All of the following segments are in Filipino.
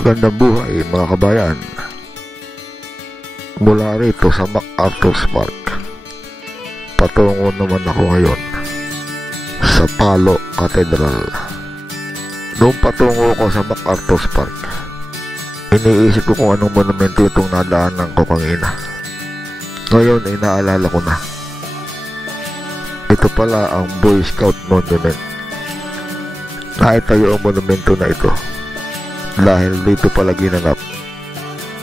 Magandang buhay mga kabayan. Mula rito sa MacArthur's Park, patungo naman ako ngayon sa Palo Cathedral. Noong patungo ko sa MacArthur's Park, iniisip ko kung anong monumento itong nadaanan ko kanina. Ngayon ay naalala ko na. Ito pala ang Boy Scout Monument. Naitayo ang monumento na ito dahil dito pala ginanap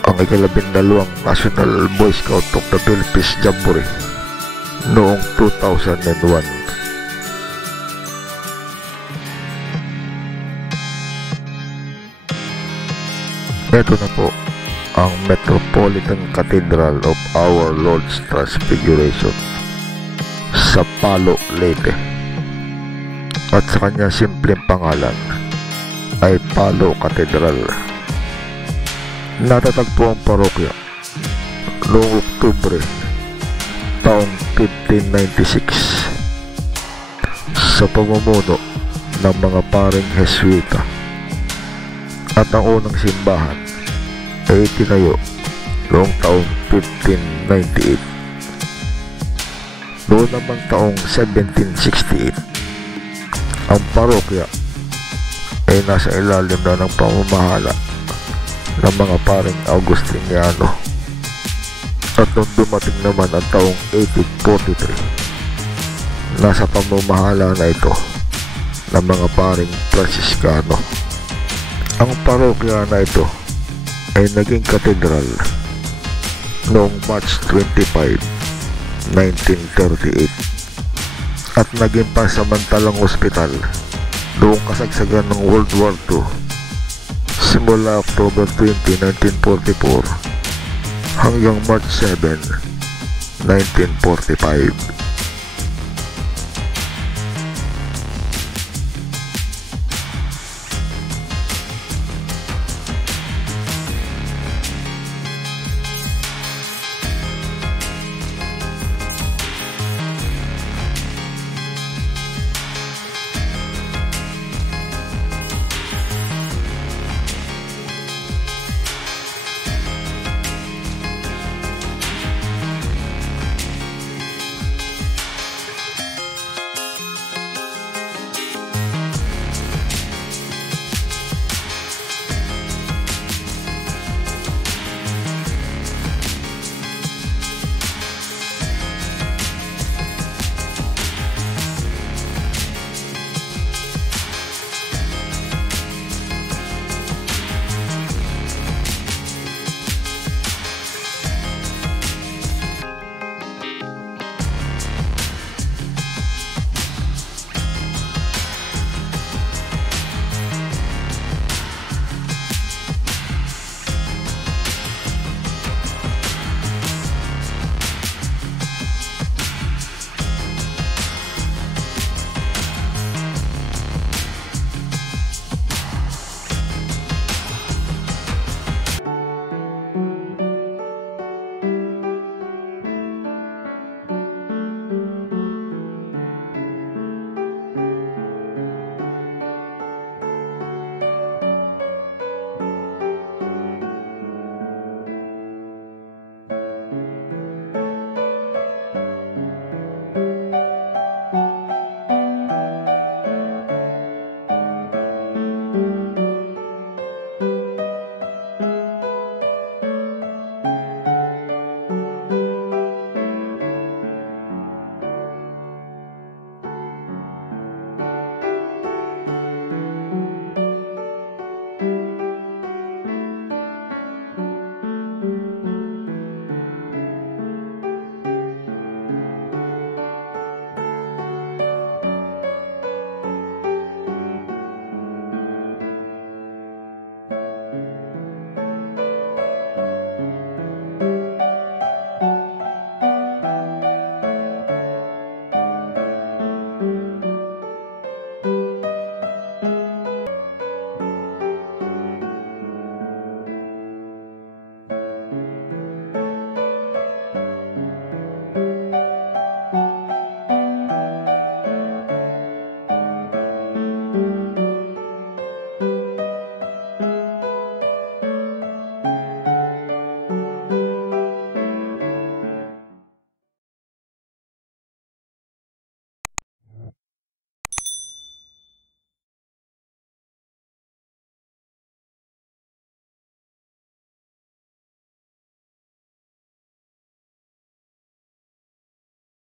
ang ika-12 National Boy Scout of the Philippines Jamboree noong 2001. Ito na po ang Metropolitan Cathedral of Our Lord's Transfiguration sa Palo, Leyte, at sa kanyang simpleng pangalan ay Palo Cathedral. Natatagpo ang parokya noong Oktubre taong 1596 sa pamumuno ng mga paring Jesuita, at ang unang simbahan ay itinayo noong taong 1598. Noong namang taong 1768, ang parokya ay nasa ilalim na ng pamamahala ng mga paring Augustiniano, at nung dumating naman ang taong 1843, nasa pamamahala na ito ng mga paring Franciscano. Ang parokya na ito ay naging katedral noong March 25, 1938, at naging pansamantalang ospital noong kasagsagan ng World War II simula October 20, 1944 hanggang March 7, 1945.